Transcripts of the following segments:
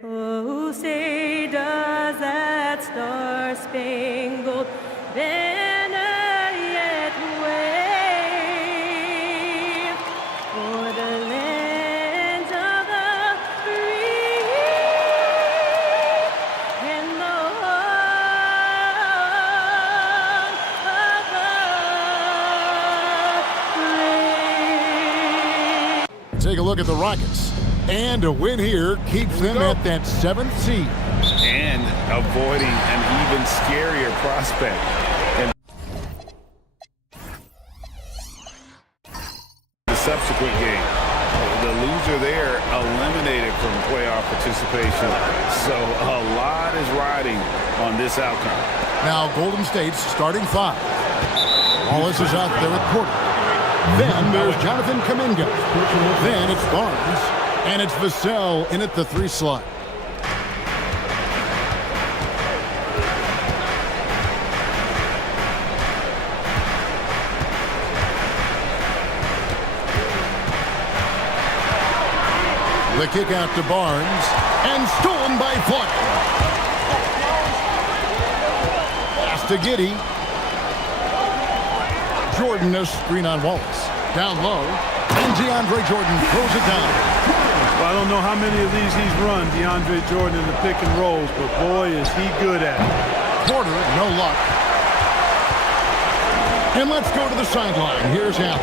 Oh, say does that star-spangled banner yet wave o'er the lands of the free and the home of the brave? Take a look at the Rockets. And a win here keeps them at that 7th seed. And avoiding an even scarier prospect. And the subsequent game, the loser there eliminated from playoff participation. So a lot is riding on this outcome. Now Golden State's starting 5. Wallace is out there at Porter. Then there's Jonathan Kuminga. Then it's Barnes. And it's Vassell in at the 3 slot. The kick out to Barnes. And stolen by Flack. Pass to Giddey. Jordan, a screen on Wallace. Down low. And DeAndre Jordan throws it down. Well, I don't know how many of these he's run, DeAndre Jordan, in the pick and rolls, but boy, is he good at it. Porter, no luck. And let's go to the sideline. Here's Allen.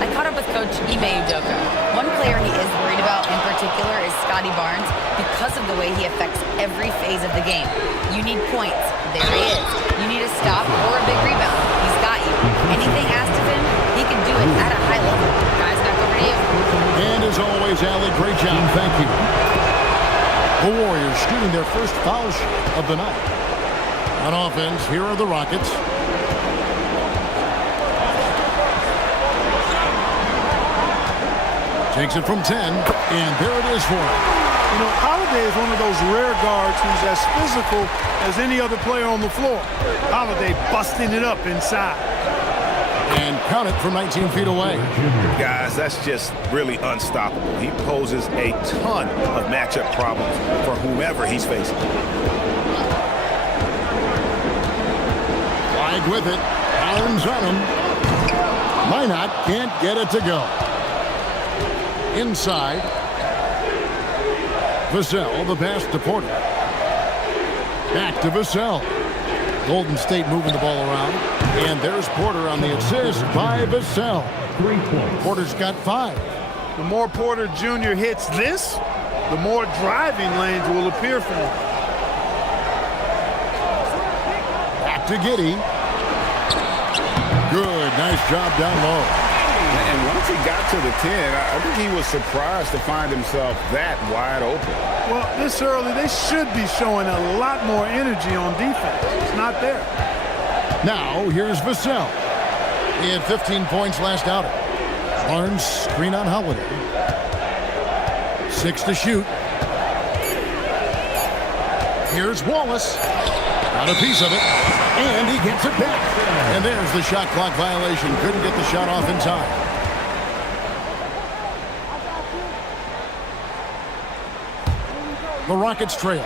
I caught up with Coach Ime Udoka. One player he is worried about in particular is Scotty Barnes because of the way he affects every phase of the game. You need points. There he is. You need a stop or a big rebound. He's got you. Anything asked of him, he can do it at a high level. Guys, back over to you. And as always, Allie, great job. Thank you. The Warriors shooting their first foul shot of the night. On offense, here are the Rockets. Takes it from 10, and there it is for him. You know, Holiday is one of those rare guards who's as physical as any other player on the floor. Holiday busting it up inside. And count it from 19 feet away. Guys, that's just really unstoppable. He poses a ton of matchup problems for whomever he's facing. Flag with it. Barnes on him. Minot can't get it to go. Inside. Vassell, the pass to Porter. Back to Vassell. Golden State moving the ball around. And there's Porter on the assist by Vassell. Porter's got 5. The more Porter Jr. hits this, the more driving lanes will appear for him. Back to Giddey. Good, nice job down low. And once he got to the 10, I think he was surprised to find himself that wide open. Well, this early, they should be showing a lot more energy on defense. It's not there. Now, here's Vassell. He had 15 points last outing. Barnes, screen on Holiday. 6 to shoot. Here's Wallace. Got a piece of it. And he gets it back. And there's the shot clock violation. Couldn't get the shot off in time. The Rockets trail.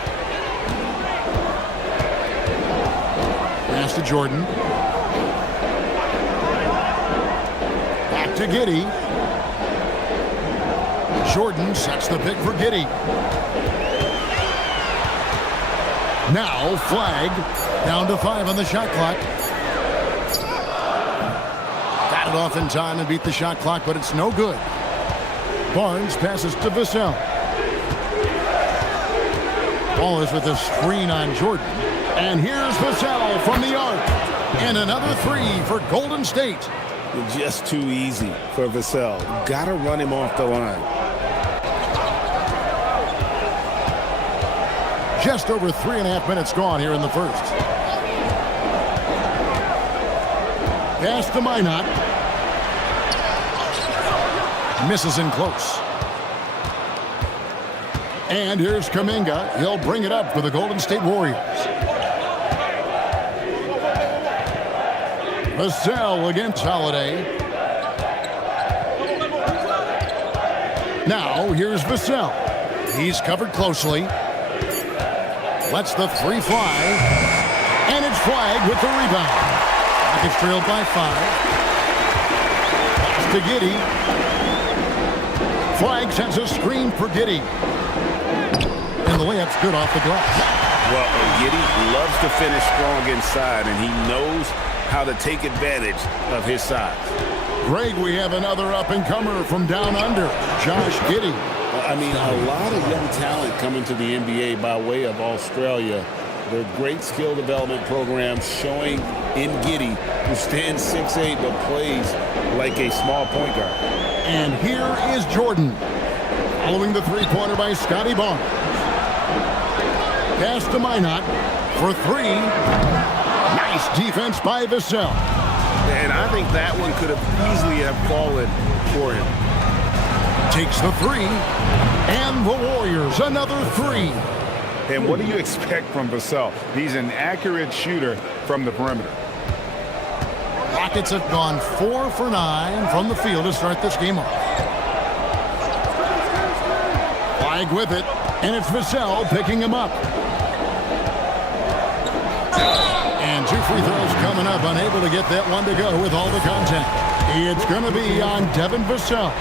Pass to Jordan. Back to Giddey. Jordan sets the pick for Giddey. Now flag. Down to 5 on the shot clock. Got it off in time and beat the shot clock, but it's no good. Barnes passes to Vassell. Ball is with a screen on Jordan. And here's Vassell from the arc. And another 3 for Golden State. Just too easy for Vassell. Got to run him off the line. Just over 3.5 minutes gone here in the first. Pass to Minot. Misses in close. And here's Kuminga. He'll bring it up for the Golden State Warriors. Vassell against Holiday. Now here's Vassell. He's covered closely. Lets the three fly. And it's flagged with the rebound. Rockets trailed by 5. Pass to Giddey. Flag sends a screen for Giddey. And the layup's good off the glass. Well, Giddey loves to finish strong inside, and he knows how to take advantage of his size. Greg, we have another up-and-comer from down under, Josh Giddey. I mean, a lot of young talent coming to the NBA by way of Australia. Their great skill development programs showing in Giddey, who stands 6'8", but plays like a small point guard. And here is Jordan, following the three-pointer by Scotty Barnes. Pass to Minot for 3. Nice defense by Vassell. And I think that one could have easily have fallen for him. Takes the 3. And the Warriors, another 3. And what do you expect from Vassell? He's an accurate shooter from the perimeter. Rockets have gone 4 for 9 from the field to start this game off. Flag with it, and it's Vassell picking him up. And 2 free throws coming up, unable to get that one to go with all the contact. It's going to be on Devin Vassell.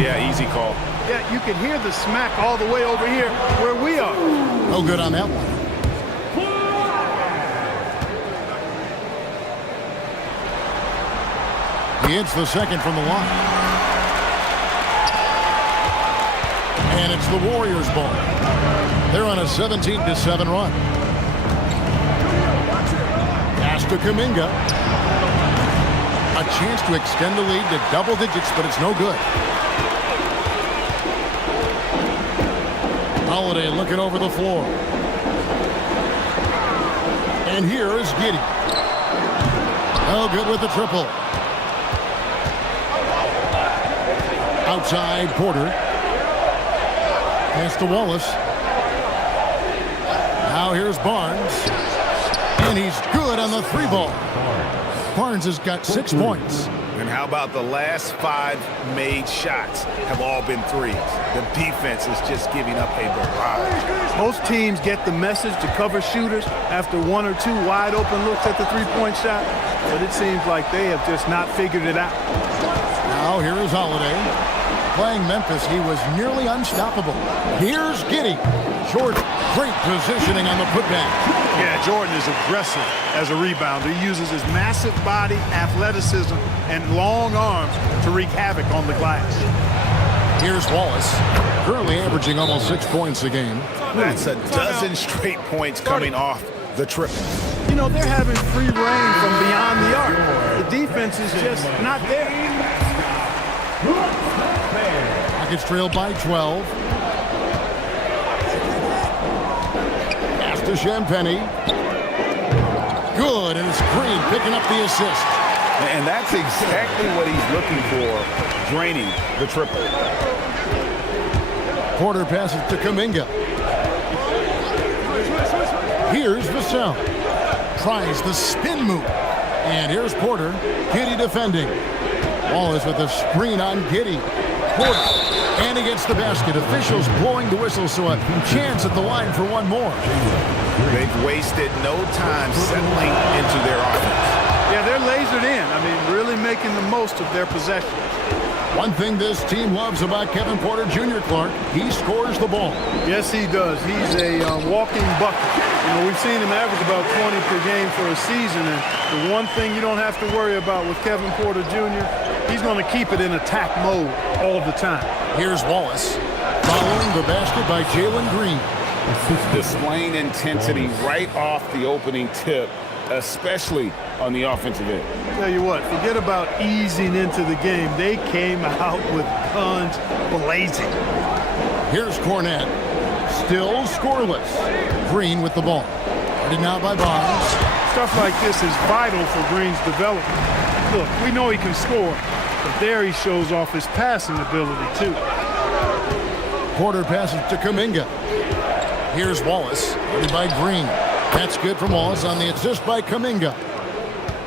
Yeah, easy call. Yeah, you can hear the smack all the way over here where we are. No good on that one. He hits the second from the line. And it's the Warriors' ball. They're on a 17-7 run. Pass to Kuminga. A chance to extend the lead to double digits, but it's no good. Holiday looking over the floor. And here is Giddey. Oh, good with the triple. Outside, Porter. Pass to Wallace. Now here's Barnes. And he's good on the 3-ball. Barnes has got 6 points. And how about the last 5 made shots have all been threes? The defense is just giving up a barrage. Most teams get the message to cover shooters after 1 or 2 wide open looks at the three-point shot, but it seems like they have just not figured it out. Now here is Holiday. Playing Memphis, he was nearly unstoppable. Here's Giddey. Jordan, great positioning on the putback. Yeah, Jordan is aggressive as a rebounder. He uses his massive body, athleticism, and long arms to wreak havoc on the glass. Here's Wallace, currently averaging almost 6 points a game. That's a dozen straight points coming off the triple. You know, they're having free reign from beyond the arc. The defense is just not there. Rockets trailed by 12. Pass to Champagny. Good, and it's Green picking up the assist. And that's exactly what he's looking for, draining the triple. Porter passes to Kuminga. Here's Vassell. Tries the spin move. And here's Porter. Giddey defending. Wallace with a screen on Giddey. Porter. And he gets the basket. Officials blowing the whistle, so a chance at the line for one more. They've wasted no time settling into their offense. Yeah, they're lasered in. I mean, really making the most of their possession. One thing this team loves about Kevin Porter Jr., Clark, he scores the ball. Yes, he does. He's a walking bucket. You know, we've seen him average about 20 per game for a season, and the one thing you don't have to worry about with Kevin Porter Jr., he's going to keep it in attack mode all the time. Here's Wallace, following the basket by Jalen Green. Displaying intensity right off the opening tip, especially on the offensive end. Tell you what, forget about easing into the game. They came out with guns blazing. Here's Cornette, still scoreless. Green with the ball. Guarded now by Barnes. Stuff like this is vital for Green's development. Look, we know he can score, but there he shows off his passing ability too. Porter passes to Kuminga. Here's Wallace, guarded by Green. That's good from Wallace on the assist by Kuminga.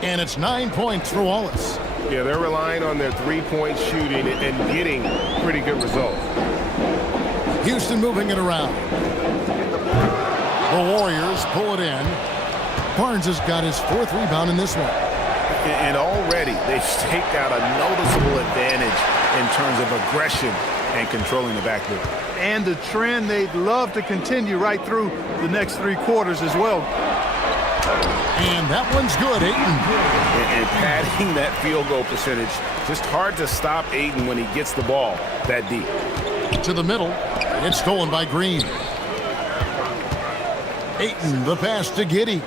And it's 9 points for Wallace. Yeah, they're relying on their three-point shooting and getting pretty good results. Houston Boston moving it around. The Warriors pull it in. Barnes has got his 4th rebound in this one. And already they've staked out a noticeable advantage in terms of aggression and controlling the backboard. And the trend they'd love to continue right through the next 3 quarters as well. And that one's good, Ayton. And padding that field goal percentage, just hard to stop Ayton when he gets the ball that deep. To the middle. It's stolen by Green. Ayton, the pass to Giddey.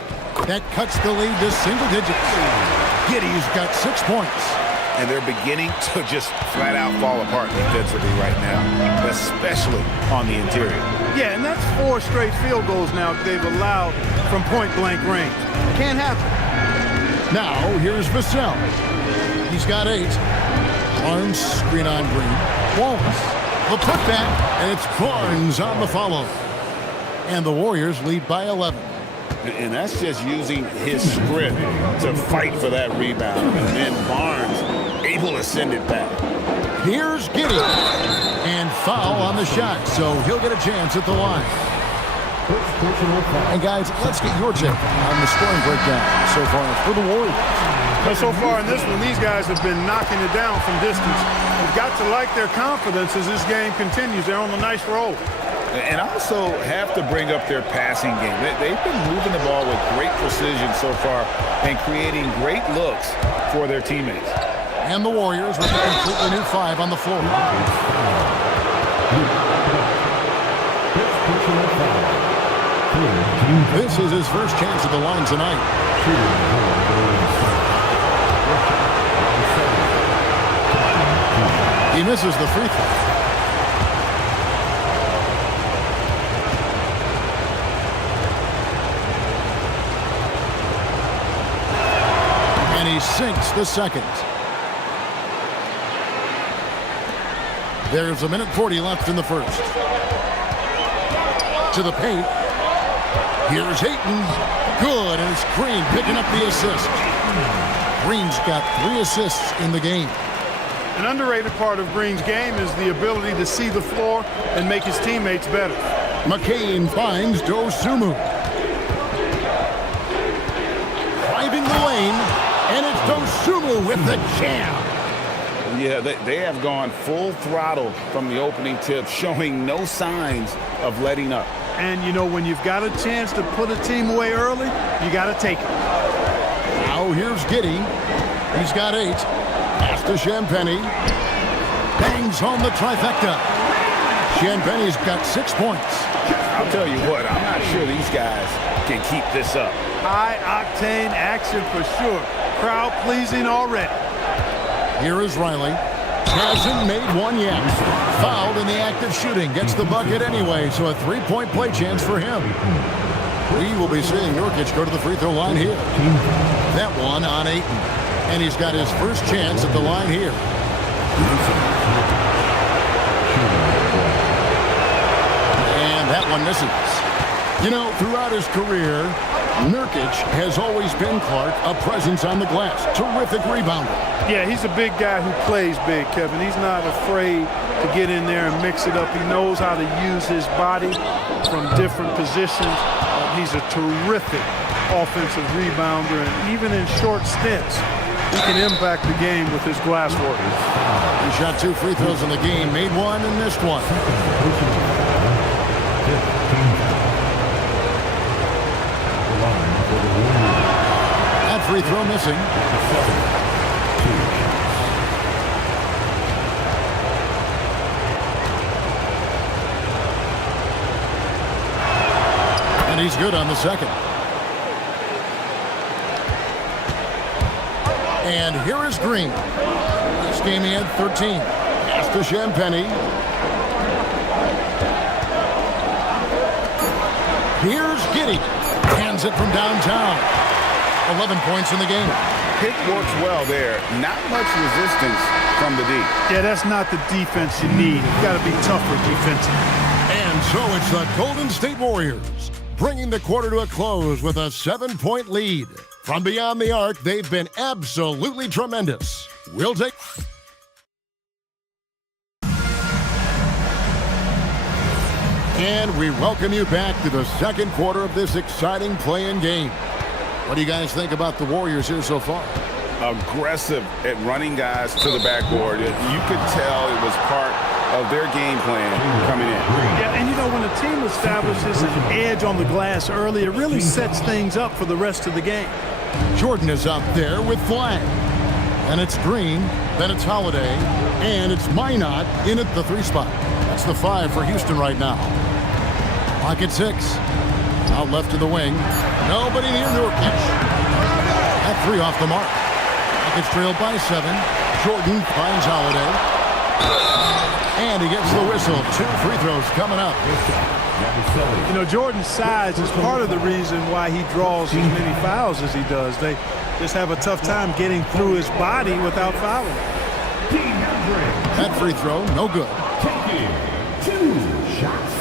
That cuts the lead to single digits. Giddey's got 6 points. And they're beginning to just flat out fall apart defensively right now, especially on the interior. Yeah, and that's 4 straight field goals now they've allowed from point-blank range. Can't happen. Now, here's Vassell. He's got 8. Barnes, screen on Green. Wallace, the putback, and it's Barnes on the follow. And the Warriors lead by 11. And that's just using his strength to fight for that rebound. And then Barnes able to send it back. Here's Giddey. And foul on the shot, so he'll get a chance at the line. And guys, let's get your take on the scoring breakdown so far for the Warriors. But so far in this one, these guys have been knocking it down from distance. We've got to like their confidence as this game continues. They're on a nice roll. And also have to bring up their passing game. They've been moving the ball with great precision so far and creating great looks for their teammates. And the Warriors with a completely new 5 on the floor. This is his first chance at the line tonight. He misses the free throw. And he sinks the second. There's a minute 40 left in the first. To the paint. Here's Ayton. Good, and it's Green picking up the assist. Green's got 3 assists in the game. An underrated part of Green's game is the ability to see the floor and make his teammates better. McCain finds Dosunmu. Driving the lane, and it's Dosunmu with the jam. Yeah, they have gone full throttle from the opening tip, showing no signs of letting up. And, you know, when you've got a chance to put a team away early, you got to take it. Now here's Giddey. He's got 8. Pass to Champagnie. Bangs home the trifecta. Champagnie's got 6 points. I'll tell you what, I'm not sure these guys can keep this up. High-octane action for sure. Crowd pleasing already. Here is Riley. Hasn't made one yet. Fouled in the act of shooting. Gets the bucket anyway, so a 3-point play chance for him. We will be seeing Nurkic go to the free throw line here. That one on Ayton. And he's got his first chance at the line here. And that one misses. You know, throughout his career, Nurkic has always been, Clark, a presence on the glass. Terrific rebounder. Yeah, he's a big guy who plays big, Kevin. He's not afraid to get in there and mix it up. He knows how to use his body from different positions. He's a terrific offensive rebounder, and even in short stints, he can impact the game with his glass work. He shot 2 free throws in the game, made one and missed one. That free throw missing. And he's good on the second. And here is Green. This game he had 13. Pass to Champagnie. Here's Giddey. Hands it from downtown. 11 points in the game. Pick works well there. Not much resistance from the D. Yeah, that's not the defense you need. You've got to be tougher defensively. And so it's the Golden State Warriors, bringing the quarter to a close with a 7-point lead. From beyond the arc, they've been absolutely tremendous. We'll take... And we welcome you back to the second quarter of this exciting play-in game. What do you guys think about the Warriors here so far? Aggressive at running guys to the backboard. You could tell it was part of their game plan coming in. Yeah, and you know, when a team establishes an edge on the glass early, it really sets things up for the rest of the game. Jordan is out there with flag. And it's Green, then it's Holiday, and it's Minot in at the 3 spot. That's the 5 for Houston right now. Pocket 6. Out left to the wing. Nobody near Nurkic. At 3 off the mark. It's trailed by 7. Jordan finds Holiday. And he gets the whistle. 2 free throws coming up. You know, Jordan's size is part of the reason why he draws as many fouls as he does. They just have a tough time getting through his body without fouling. That free throw, no good. Taking 2 shots.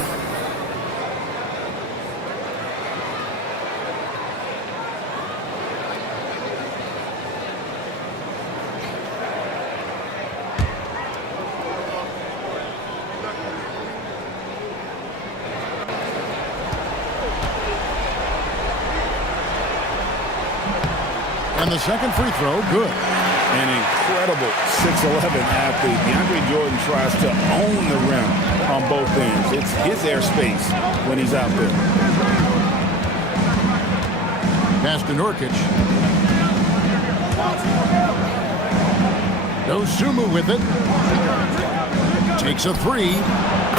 And the second free throw, good. An incredible 6'11" athlete. DeAndre Jordan tries to own the rim on both ends. It's his airspace when he's out there. Pass to Nurkic. Dosunmu with it. Takes a 3.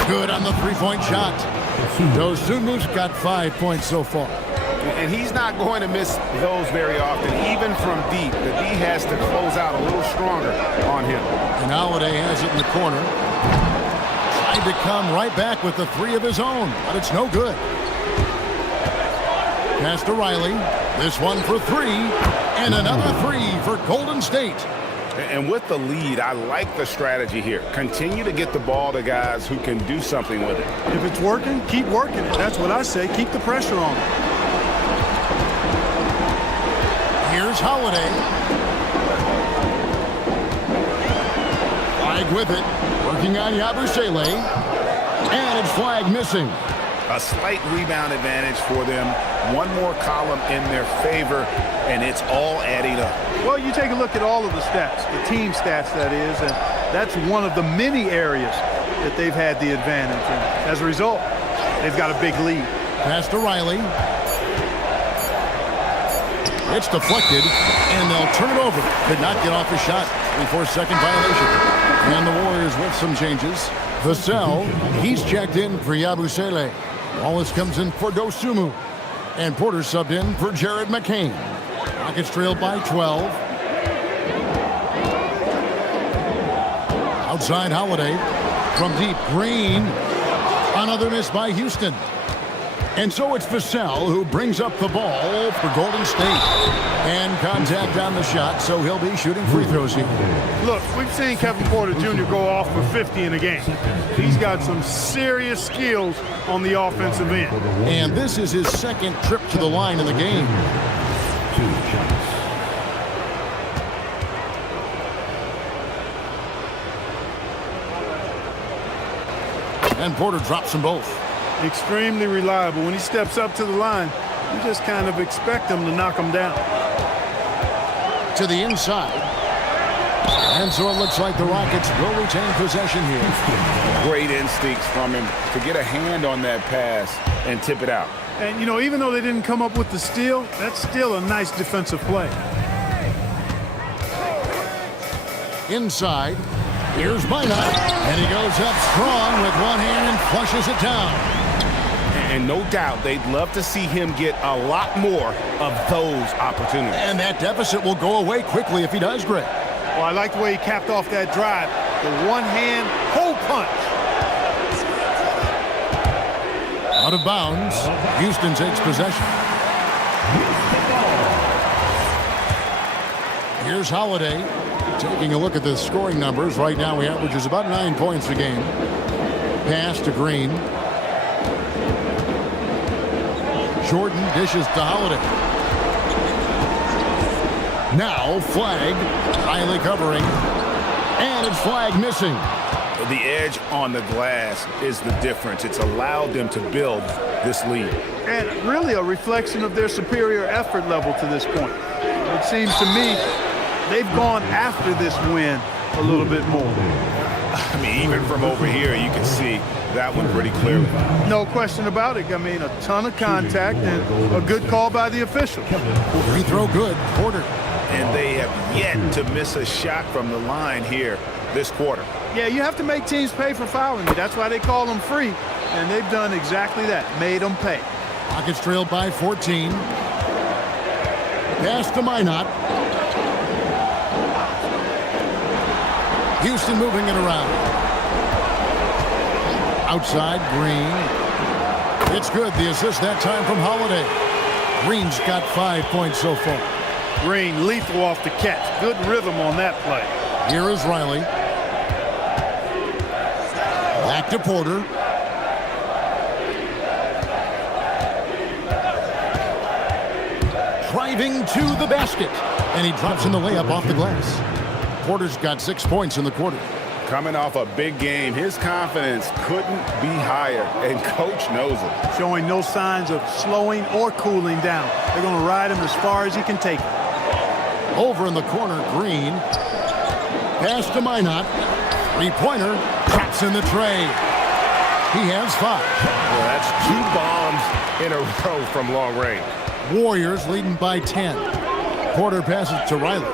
Good on the 3-point shot. Dosunmu's got 5 points so far. And he's not going to miss those very often, even from deep. The D has to close out a little stronger on him. And Holiday has it in the corner. Tried to come right back with the 3 of his own, but it's no good. Pass to Riley. This one for 3. And another 3 for Golden State. And with the lead, I like the strategy here. Continue to get the ball to guys who can do something with it. If it's working, keep working it. That's what I say. Keep the pressure on it. Here's Holiday. Flag with it. Working on Yabusele. And it's flag missing. A slight rebound advantage for them. One more column in their favor, and it's all adding up. Well, you take a look at all of the stats, the team stats, that is, and that's one of the many areas that they've had the advantage. And as a result, they've got a big lead. Pass to Riley. It's deflected, and they'll turn it over. Could not get off the shot. 3-4-second violation. And the Warriors with some changes. Vassell, he's checked in for Yabusele. Wallace comes in for Dosunmu. And Porter subbed in for Jared McCain. Rockets trailed by 12. Outside Holiday. From deep, Green. Another miss by Houston. And so it's Vassell who brings up the ball for Golden State. And contact on the shot, so he'll be shooting free throws here. Look, we've seen Kevin Porter Jr. go off for 50 in a game. He's got some serious skills on the offensive end. And this is his second trip to the line in the game. 2 shots. And Porter drops them both. Extremely reliable. When he steps up to the line, you just kind of expect him to knock him down. To the inside. And so it looks like the Rockets will retain possession here. Great instincts from him to get a hand on that pass and tip it out. And, you know, even though they didn't come up with the steal, that's still a nice defensive play. Inside. Here's Minot. And he goes up strong with one hand and flushes it down. And no doubt they'd love to see him get a lot more of those opportunities. And that deficit will go away quickly if he does, Greg. Well, I like the way he capped off that drive. The one-hand hole punch. Out of bounds. Houston takes possession. Here's Holiday. Taking a look at the scoring numbers. Right now he averages about 9 points a game. Pass to Green. Jordan dishes to Holiday. Now flag. Riley covering. And it's flag missing. The edge on the glass is the difference. It's allowed them to build this lead. And really a reflection of their superior effort level to this point. It seems to me they've gone after this win a little bit more. I mean, even from over here, you can see that one pretty clearly. No question about it. I mean, a ton of contact and a good call by the official. Free throw good. Porter. And they have yet to miss a shot from the line here this quarter. Yeah, you have to make teams pay for fouling you. That's why they call them free. And they've done exactly that, made them pay. Rockets trailed by 14. Pass to Minot. Houston moving it around. Outside, Green. It's good. The assist that time from Holiday. Green's got 5 points so far. Green lethal off the catch. Good rhythm on that play. Here is Riley. Back to Porter. Driving to the basket. And he drops in the layup off the glass. Porter's got 6 points in the quarter. Coming off a big game, his confidence couldn't be higher, and coach knows it. Showing no signs of slowing or cooling down. They're going to ride him as far as he can take him. Over in the corner, Green. Pass to Minot. Three-pointer. Drops in the tray. He has 5. Well, that's 2 bombs in a row from long range. Warriors leading by 10. Porter passes to Riley.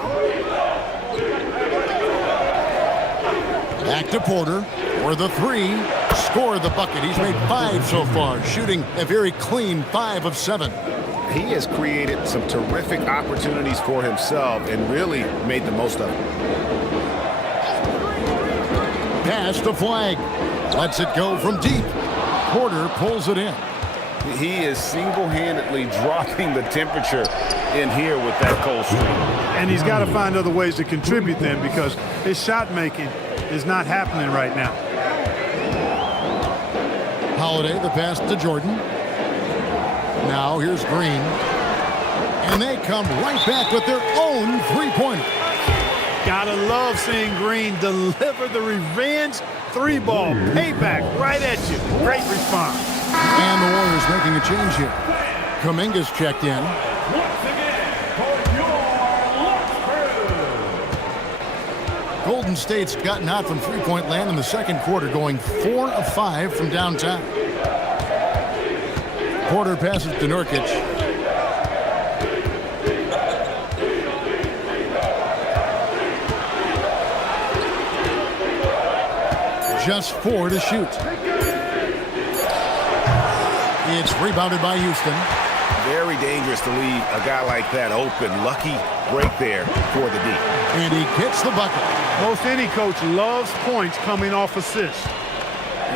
Back to Porter for the 3. Score the bucket. He's made 5 so far, shooting a very clean 5 of 7. He has created some terrific opportunities for himself and really made the most of it. Pass to Flag. Lets it go from deep. Porter pulls it in. He is single-handedly dropping the temperature in here with that cold streak. And he's got to find other ways to contribute then, because his shot making is not happening right now. Holiday, the pass to Jordan. Now here's Green. And they come right back with their own three-pointer. Gotta love seeing Green deliver the revenge 3-ball. Payback right at you. Great response. And the Warriors making a change here. Kuminga's checked in. Golden State's gotten hot from three-point land in the second quarter, going 4 of 5 from downtown. Porter passes to Nurkic. Just 4 to shoot. It's rebounded by Houston. Very dangerous to leave a guy like that open. Lucky break there for the D. And he gets the bucket. Most any coach loves points coming off assists.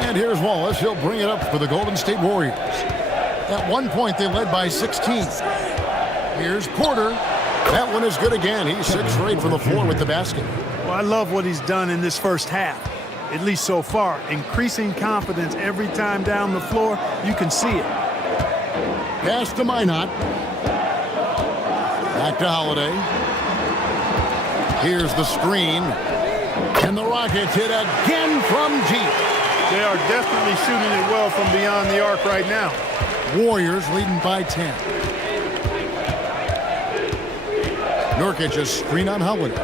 And here's Wallace. He'll bring it up for the Golden State Warriors. At one point, they led by 16. Here's Porter. That one is good again. He's 6 for 8 from the floor with the basket. Well, I love what he's done in this first half, at least so far. Increasing confidence every time down the floor. You can see it. Pass to Minot. Back to Holiday. Here's the screen. And the Rockets hit again from deep. They are definitely shooting it well from beyond the arc right now. Warriors leading by 10. Nurkic, a screen on Holiday.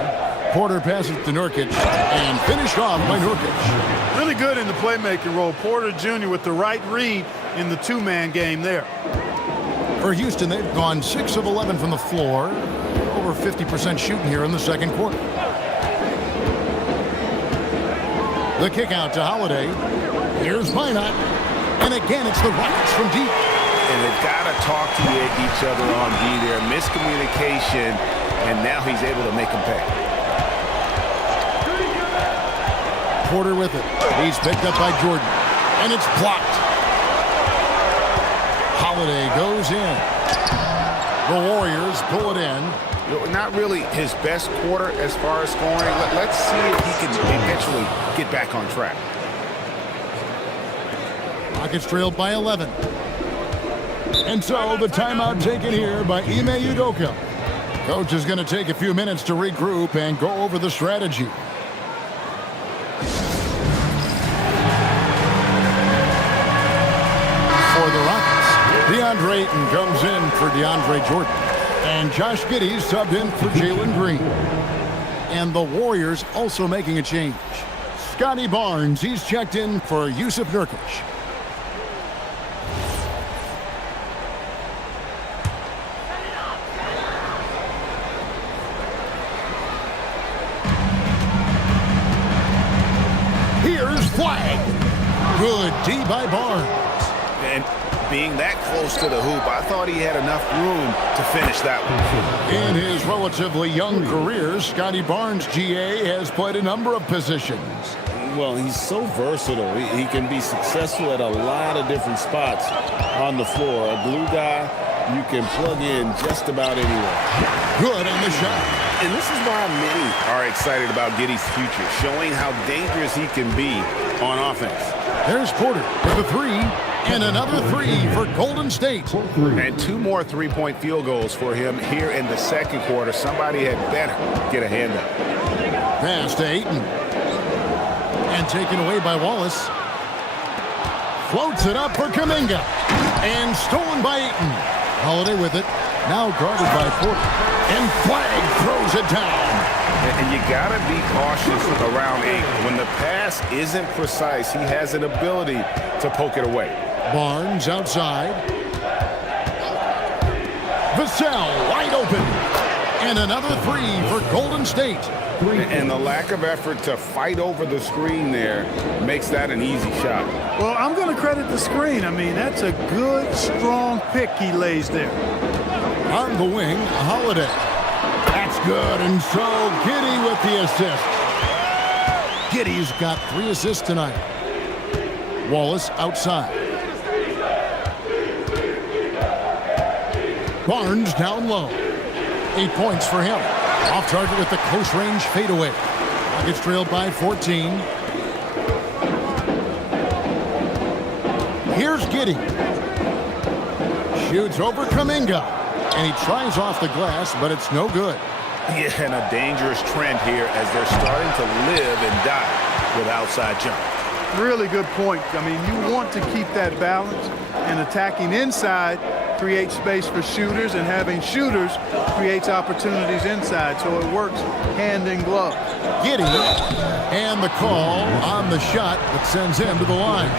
Porter passes to Nurkic and finished off by Nurkic. Really good in the playmaking role. Porter Jr. with the right read in the two-man game there. For Houston, they've gone 6 of 11 from the floor. Over 50% shooting here in the second quarter. The kick out to Holiday. Here's Minot. And again, it's the Rockets from deep. And they've got to talk to each other on D there. Miscommunication, and now he's able to make them pay. Porter with it. He's picked up by Jordan. And it's blocked. Holiday goes in. The Warriors pull it in. Not really his best quarter as far as scoring. Let's see if he can eventually get back on track. Rockets trailed by 11. And so the timeout taken here by Ime Udoka. Coach is going to take a few minutes to regroup and go over the strategy. DeAndre Ayton comes in for DeAndre Jordan. And Josh Giddey subbed in for Jalen Green. And the Warriors also making a change. Scotty Barnes, he's checked in for Yusuf Nurkic. Here's Flag. Good D by Barnes. And being that close to the hoop, I thought he had enough room to finish that one. In his relatively young career, Scotty Barnes, GA, has played a number of positions. Well, he's so versatile. He can be successful at a lot of different spots on the floor. A glue guy you can plug in just about anywhere. Good on the shot. And this is why many are excited about Giddey's future, showing how dangerous he can be on offense. There's Porter with the three, and another three for Golden State. And 2 more three-point field goals for him here in the second quarter. Somebody had better get a hand up. Pass to Ayton. And taken away by Wallace. Floats it up for Kuminga. And stolen by Ayton. Holiday with it. Now guarded by Porter. And Flag throws it down. And you got to be cautious around Ayton. When the pass isn't precise, he has an ability to poke it away. Barnes outside. Vassell wide open. And another three for Golden State. And the lack of effort to fight over the screen there makes that an easy shot. Well, I'm going to credit the screen. I mean, that's a good, strong pick he lays there. On the wing, Holiday. That's good, and so Giddey with the assist. Giddey's got 3 assists tonight. Wallace outside. Barnes down low. 8 points for him. Off target with the close range fadeaway. Rockets trailed by 14. Here's Giddey. Shoots over Kuminga. And he tries off the glass, but it's no good. Yeah, and a dangerous trend here as they're starting to live and die with outside jump. Really good point. I mean, you want to keep that balance, and attacking inside creates space for shooters, and having shooters creates opportunities inside, so it works hand in glove. Giddey, and the call on the shot that sends him to the line.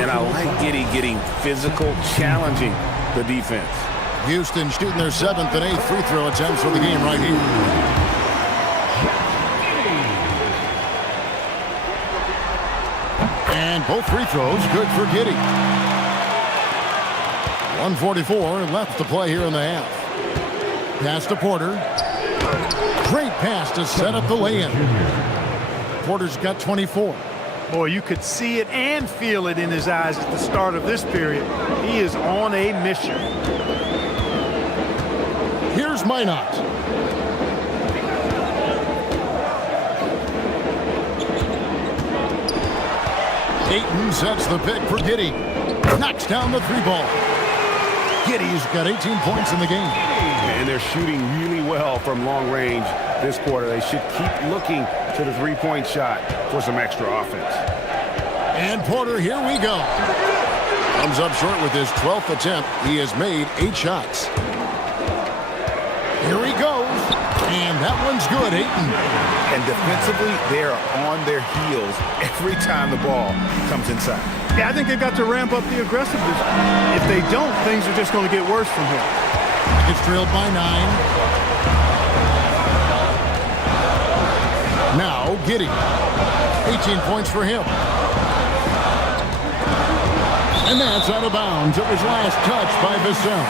And I like Giddey getting physical, challenging the defense. Houston shooting their 7th and 8th free throw attempts for the game right here. And both free throws good for Giddey. 1:44 left to play here in the half. Pass to Porter. Great pass to set up the lay-in. Porter's got 24. Boy, you could see it and feel it in his eyes at the start of this period. He is on a mission. Here's Minot. Ayton sets the pick for Giddey. Knocks down the 3-ball. Giddey's got 18 points in the game. And they're shooting really well from long range this quarter. They should keep looking to the 3-point shot for some extra offense. And Porter, here we go. Comes up short with his 12th attempt. He has made 8 shots. Here he goes. And that one's good, Ayton. And defensively, they are on their heels every time the ball comes inside. Yeah, I think they've got to ramp up the aggressiveness. If they don't, things are just going to get worse from here. It's trailed by 9. Now Giddey. 18 points for him. And that's out of bounds. It was last touched by Vassell.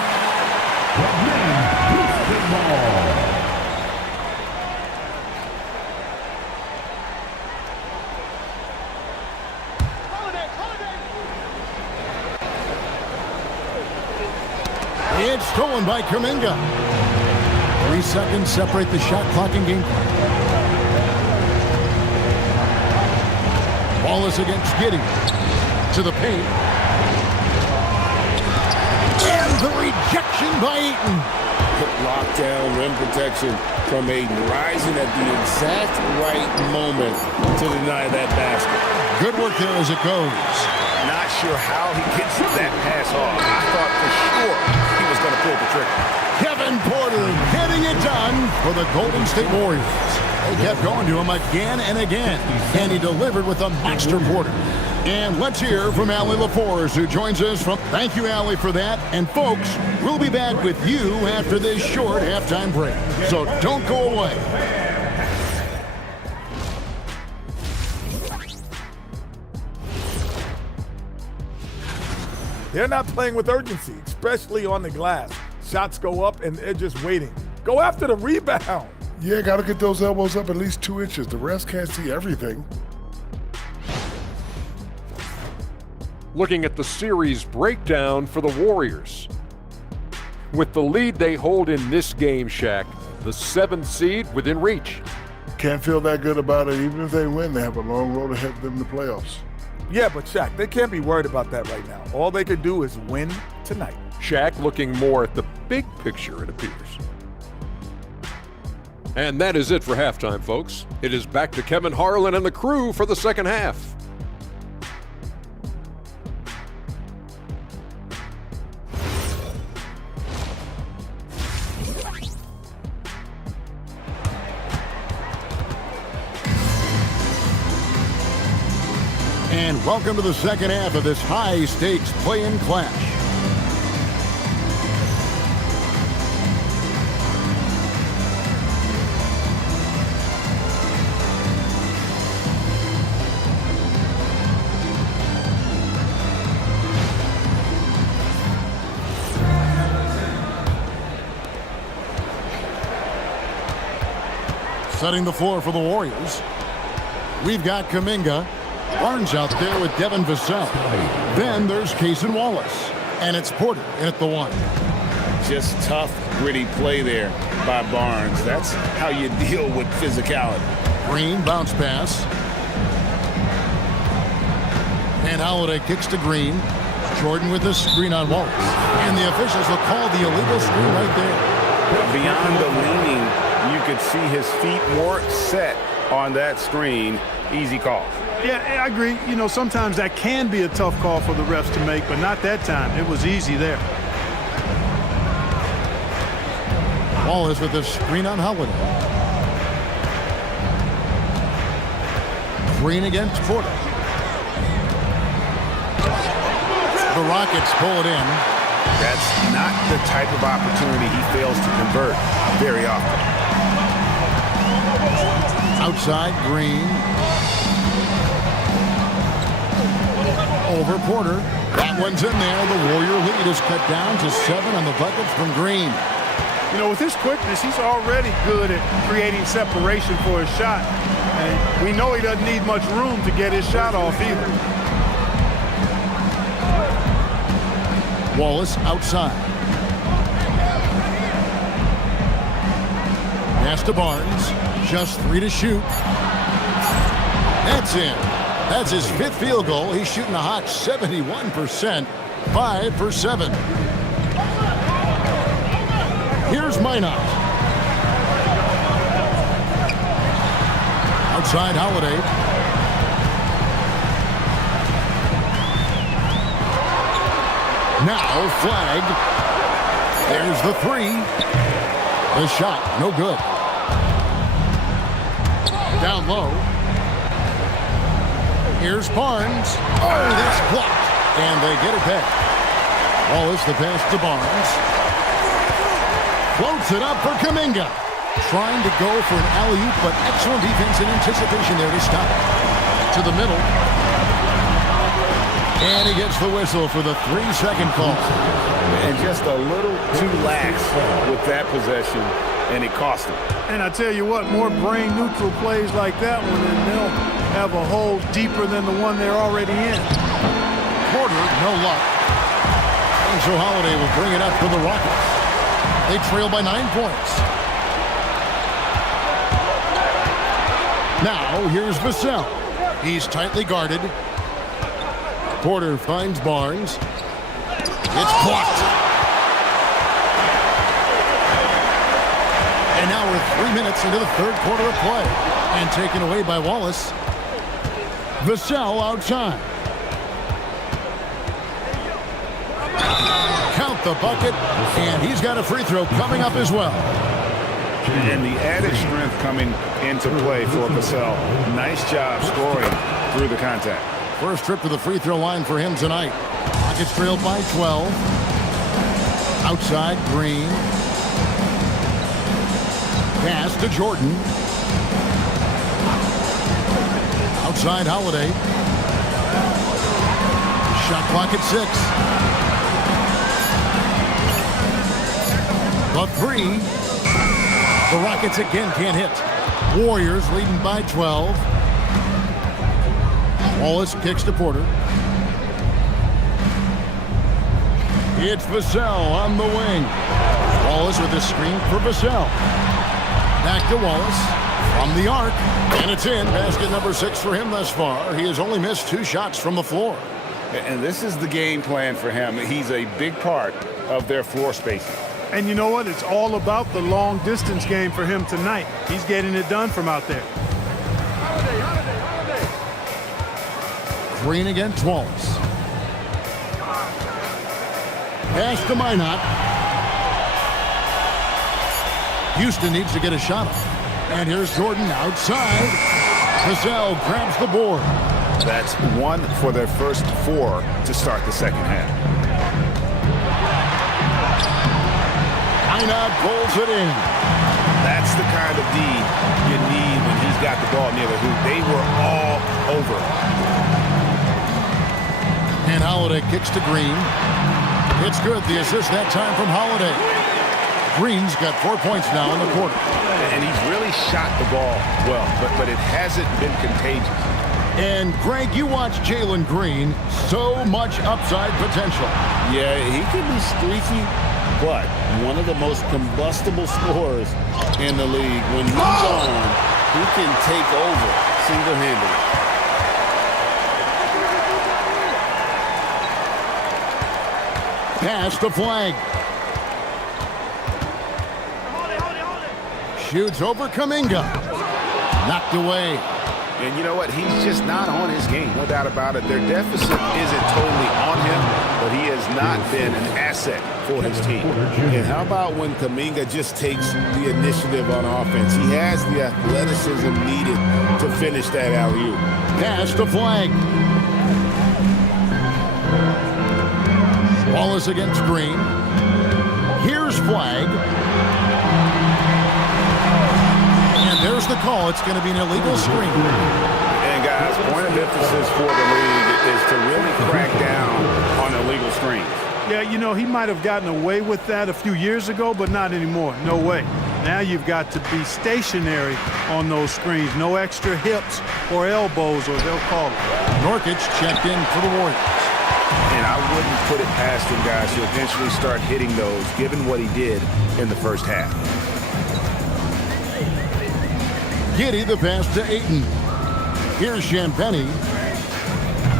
It's stolen by Kuminga. 3 seconds separate the shot clock and game clock. Wallace against Giddey. To the paint. And the rejection by Ayton. Lockdown, rim protection from Ayton. Rising at the exact right moment to deny that basket. Good work there as it goes. Not sure how he gets that pass off. I thought for sure he was going to pull the trigger. Kevin Porter getting it done for the Golden State Warriors. They kept going to him again and again, and he delivered with a monster quarter. And let's hear from Allie LaForce, who joins us from... Thank you, Allie, for that. And, folks, we'll be back with you after this short halftime break. So don't go away. They're not playing with urgency, especially on the glass. Shots go up, and they're just waiting. Go after the rebound. Yeah, got to get those elbows up at least 2 inches. The refs can't see everything. Looking at the series breakdown for the Warriors. With the lead they hold in this game, Shaq, the 7th seed within reach. Can't feel that good about it. Even if they win, they have a long road ahead of them in the playoffs. Yeah, but Shaq, they can't be worried about that right now. All they can do is win tonight. Shaq looking more at the big picture, it appears. And that is it for halftime, folks. It is back to Kevin Harlan and the crew for the second half. And welcome to the second half of this high-stakes play-in clash. Setting the floor for the Warriors. We've got Kuminga. Barnes out there with Devin Vassell. Then there's Cason Wallace. And it's Porter in at the 1. Just tough, gritty play there by Barnes. That's how you deal with physicality. Green, bounce pass. And Holiday kicks to Green. Jordan with the screen on Wallace. And the officials will call the illegal screen right there. Beyond the leaning, you could see his feet more set on that screen. Easy call. Yeah, I agree. You know, sometimes that can be a tough call for the refs to make, but not that time. It was easy there. Wallace with the screen on Holiday. Green against Porter. The Rockets pull it in. That's not the type of opportunity he fails to convert very often. Outside, Green. Over Porter. That one's in there. The Warrior lead is cut down to 7 on the buckets from Green. You know, with his quickness, he's already good at creating separation for his shot. And we know he doesn't need much room to get his shot off either. Wallace outside. Pass to Barnes. Just 3 to shoot. That's in. That's his 5th field goal. He's shooting a hot 71%. 5 for 7. Here's Minot. Outside Holiday. Now flag. There's the 3. The shot, no good. Down low. Here's Barnes. Oh, that's blocked. And they get it back. Wallace the pass to Barnes. Floats it up for Kuminga. Trying to go for an alley-oop, but excellent defense and anticipation there to stop it. To the middle. And he gets the whistle for the 3-second call. And just a little too lax with that possession, and it cost him. And I tell you what, more brain-neutral plays like that one, and they'll have a hole deeper than the one they're already in. Porter, no luck. And so Holiday will bring it up for the Rockets. They trail by 9 points. Now, here's Vassell. He's tightly guarded. Porter finds Barnes. It's blocked. And now we're 3 minutes into the 3rd quarter of play. And taken away by Wallace. Vassell outside. Count the bucket, and he's got a free throw coming up as well. And the added strength coming into play for Vassell. Nice job scoring through the contact. First trip to the free throw line for him tonight. Rockets trailed by 12. Outside, Green. Pass to Jordan. Outside, Holiday. Shot clock at 6. The three. The Rockets again can't hit. Warriors leading by 12. Wallace kicks to Porter. It's Vassell on the wing. Wallace with a screen for Vassell. Back to Wallace from the arc. And it's in. Basket number 6 for him thus far. He has only missed 2 shots from the floor. And this is the game plan for him. He's a big part of their floor spacing. And you know what? It's all about the long distance game for him tonight. He's getting it done from out there. Green against Wallace. Pass to Minot. Houston needs to get a shot up. And here's Jordan outside. Vassell grabs the board. That's 1 for their first 4 to start the second half. Minot pulls it in. That's the kind of D you need when he's got the ball near the hoop. They were all over. And Holiday kicks to Green. It's good. The assist that time from Holiday. Green's got 4 points now in the quarter. And he's really shot the ball well, but it hasn't been contagious. And, Greg, you watch Jalen Green. So much upside potential. Yeah, he can be streaky, but one of the most combustible scorers in the league. When he's on, he can take over single-handedly. Pass to Flag. Shoots over Kuminga. Knocked away. And you know what? He's just not on his game. No doubt about it. Their deficit isn't totally on him, but he has not been an asset for his team. And how about when Kuminga just takes the initiative on offense? He has the athleticism needed to finish that alley-oop. Pass to Flag. Wallace against Green. Here's Flag. And there's the call. It's going to be an illegal screen. And guys, point of emphasis for the league is to really crack down on illegal screens. Yeah, you know, he might have gotten away with that a few years ago, but not anymore. No way. Now you've got to be stationary on those screens. No extra hips or elbows, or they'll call it. Nurkic checked in for the Warriors. And I wouldn't put it past him, guys, to eventually start hitting those, given what he did in the first half. Giddey the pass to Ayton. Here's Champagnie.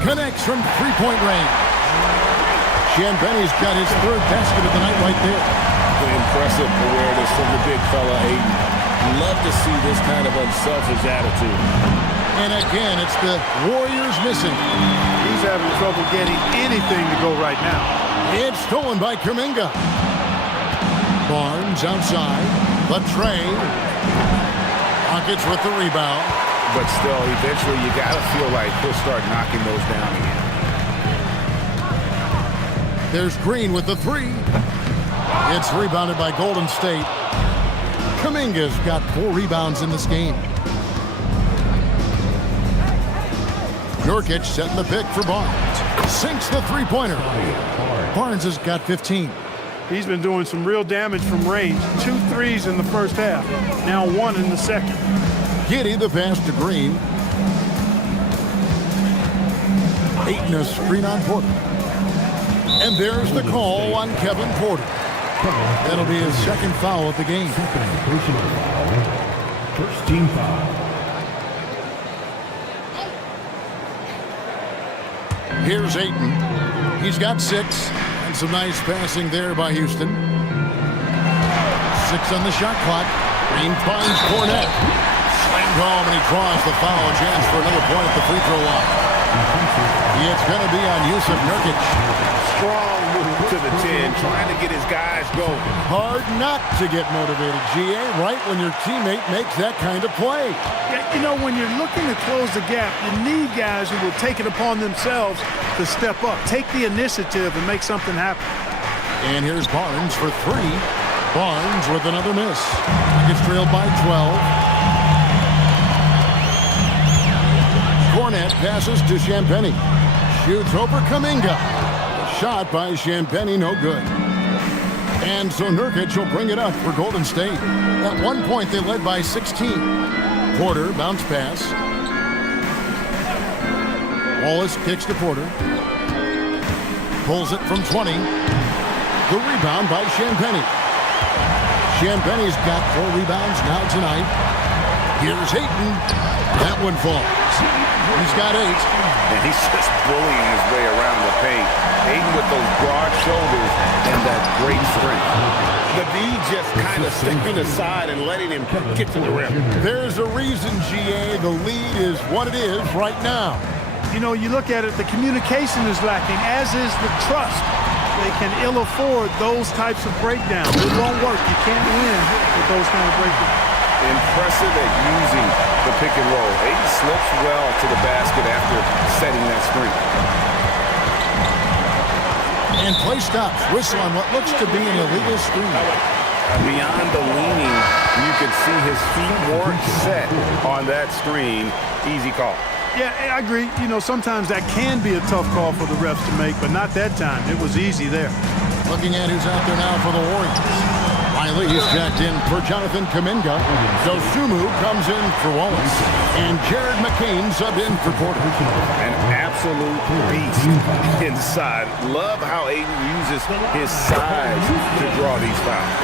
Connects from three-point range. Champagnie's got his 3rd basket of the night right there. The impressive awareness from the big fella, Ayton. Love to see this kind of unselfish attitude. And again, it's the Warriors missing. He's having trouble getting anything to go right now. It's stolen by Kuminga. Barnes outside. The trade. Rockets with the rebound. But still, eventually you got to feel like he'll start knocking those down again. There's Green with the 3. It's rebounded by Golden State. Kuminga's got 4 rebounds in this game. Nurkic setting the pick for Barnes. Sinks the three-pointer. Barnes has got 15. He's been doing some real damage from range. 2 threes in the first half. Now 1 in the second. Giddey the pass to Green. Ayton a screen on Porter. And there's the call on Kevin Porter. That'll be his 2nd foul of the game. Personal foul. First team foul. Here's Ayton. He's got 6. And some nice passing there by Houston. 6 on the shot clock. Green finds Fournette. Slammed home, and he draws the foul. A chance for another point at the free throw line. It's going to be on Yusuf Nurkic. strong move to the 10, trying to get his guys going. Hard not to get motivated, GA, right when your teammate makes that kind of play. Yeah, you know, when you're looking to close the gap, you need guys who will take it upon themselves to step up, take the initiative, and make something happen. And here's Barnes for 3. Barnes with another miss. Gets trailed by 12. Cornette passes to Champagny. Shoots over Kuminga. Shot by Champagny, no good. And so Nurkic will bring it up for Golden State. At one point, they led by 16. Porter, bounce pass. Wallace kicks to Porter. Pulls it from 20. The rebound by Champagny. Champagny's got 4 rebounds now tonight. Here's Hayton. That one falls. He's got 8. And he's just bullying his way around the paint. Hayden with those broad shoulders and that great strength. The D just kind of stepping aside and letting him get to the rim. There's a reason, GA, the lead is what it is right now. You know, you look at it, the communication is lacking, as is the trust. They can ill afford those types of breakdowns. It won't work. You can't win with those kind of breakdowns. Impressive at using the pick and roll. Hayden slips well to the basket after setting that screen. And play stops. Whistle on what looks to be an illegal screen. Beyond the leaning, you could see his feet weren't set on that screen. Easy call. Yeah, I agree. You know, sometimes that can be a tough call for the refs to make, but not that time. It was easy there. Looking at who's out there now for the Warriors. Riley is jacked in for Jonathan Kuminga. Dosunmu comes in for Wallace. And Jared McCain subbed in for Porter. An absolute beast inside. Love how Ayton uses his size to draw these fouls.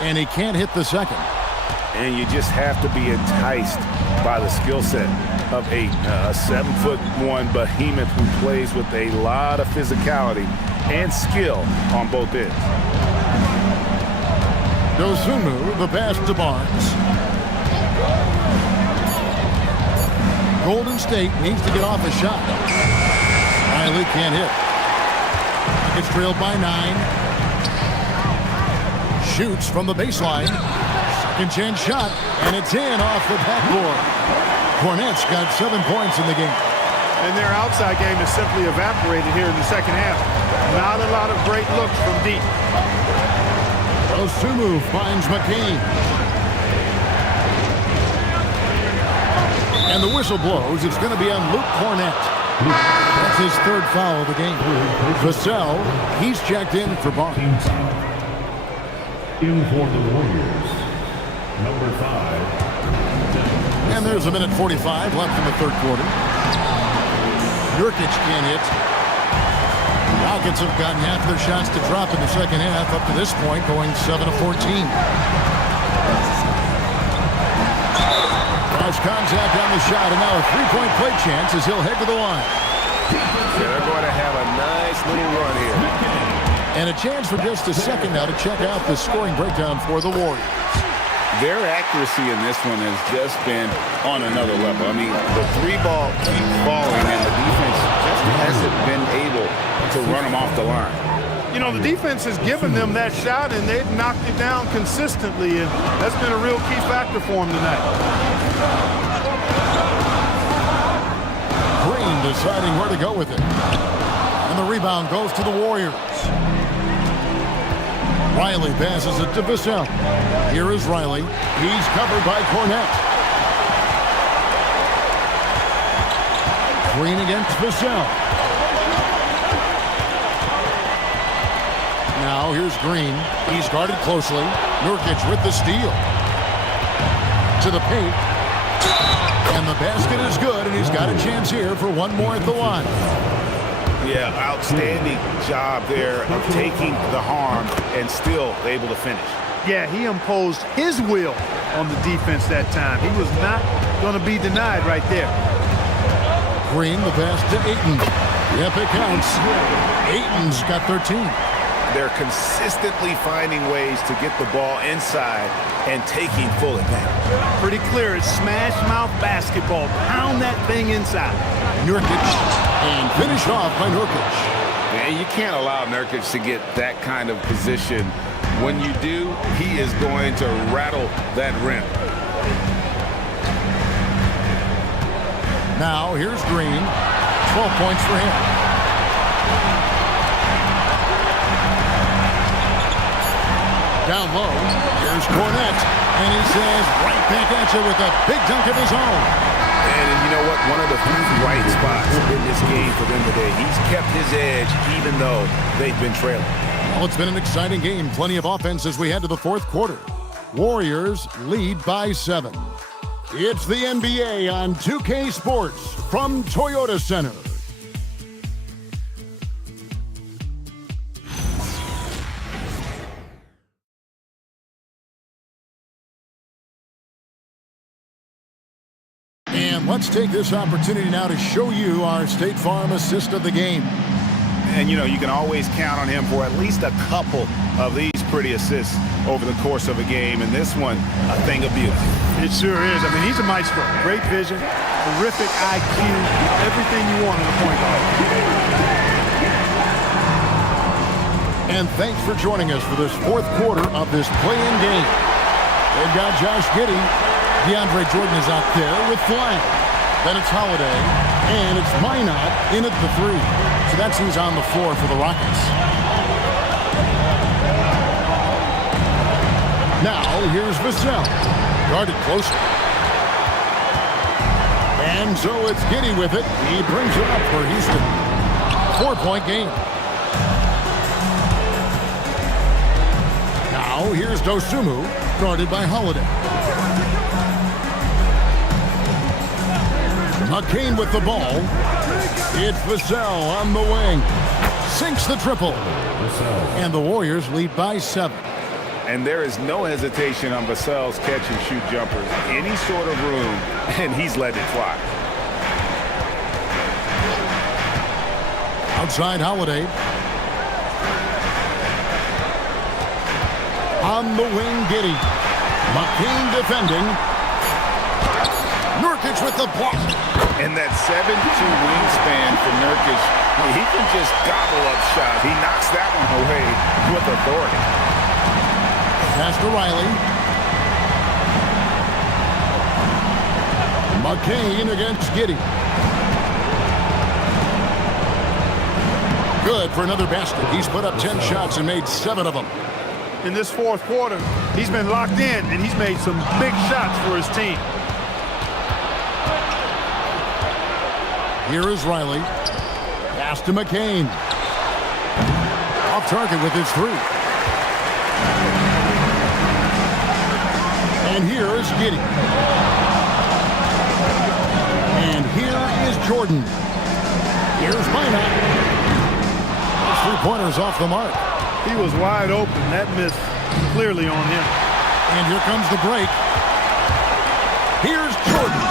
And he can't hit the second. And you just have to be enticed by the skill set of Ayton, a 7'1" behemoth who plays with a lot of physicality and skill on both ends. Dosunmu, the pass to Barnes. Golden State needs to get off a shot. Riley can't hit. Gets trailed by 9. Shoots from the baseline. Second chance shot, and it's in off the backboard. Cornette's got 7 points in the game. And their outside game is simply evaporated here in the second half. Not a lot of great looks from deep. Dosunmu finds McCain. And the whistle blows. It's going to be on Luke Cornette. That's his 3rd foul of the game. Vassell, he's checked in for Barnes. In for the Warriors, number 5. And there's a minute 45 left in the 3rd quarter. Nurkic can't hit. The Rockets have gotten half their shots to drop in the second half up to this point, going 7 of 14. Cross contact on the shot, and now a 3-point play chance as he'll head to the line. Yeah, they're going to have a nice little run here. And a chance for just a second now to check out the scoring breakdown for the Warriors. Their accuracy in this one has just been on another level. I mean, the 3-ball keeps falling, and the defense just hasn't been able to run them off the line. You know, the defense has given them that shot, and they've knocked it down consistently, and that's been a real key factor for them tonight. Green deciding where to go with it. And the rebound goes to the Warriors. Riley passes it to Vassell. Here is Riley. He's covered by Cornette. Green against Vassell. Now here's Green. He's guarded closely. Nurkic with the steal. To the paint. And the basket is good, and he's got a chance here for one more at the line. Yeah, outstanding job there of taking the harm and still able to finish. Yeah, he imposed his will on the defense that time. He was not going to be denied right there. Green, the pass to Ayton. Yep, it counts. Ayton's got 13. they're consistently finding ways to get the ball inside and taking full advantage. Pretty clear. It's smash mouth basketball. Pound that thing inside. Nurkic, and finish off by Nurkic. And you can't allow Nurkic to get that kind of position. When you do, he is going to rattle that rim. Now here's Green. 12 points for him. Down low, here's Cornette, and he says right back at you with a big dunk of his own. And you know what? One of the few bright spots in this game for them today. He's kept his edge even though they've been trailing. Well, it's been an exciting game. Plenty of offense as we head to the fourth quarter. Warriors lead by 7. It's the NBA on 2K Sports from Toyota Center. And let's take this opportunity now to show you our State Farm assist of the game. And, you know, you can always count on him for at least a couple of these pretty assists over the course of a game. And this one, a thing of beauty. It sure is. I mean, he's a maestro. Great vision, terrific IQ, everything you want in a point guard. And thanks for joining us for this fourth quarter of this play-in game. They've got Josh Giddey. DeAndre Jordan is out there with Flag. Then it's Holiday, and it's Minot in at the 3. So that's who's on the floor for the Rockets. Now here's Vassell, guarded closely. And so it's Giddey with it. He brings it up for Houston. 4-point game. Now here's Dosunmu, guarded by Holiday. McCain with the ball. It's Vassell on the wing. Sinks the triple. And the Warriors lead by 7. And there is no hesitation on Vassell's catch-and-shoot jumpers. Any sort of room, and he's let it fly. Outside Holiday. On the wing, Giddey. McCain defending. Nurkic with the block. And that 7'2" wingspan for Nurkic, he can just gobble up shots. He knocks that one away with authority. Pass to Riley. McCain against Giddey. Good for another basket. He's put up 10 shots and made 7 of them. In this fourth quarter, he's been locked in, and he's made some big shots for his team. Here is Riley. Pass to McCain. Off target with his 3. And here is Giddey. And here is Jordan. Here's Minot. Those 3-pointers off the mark. He was wide open. That missed clearly on him. And here comes the break. Here's Jordan.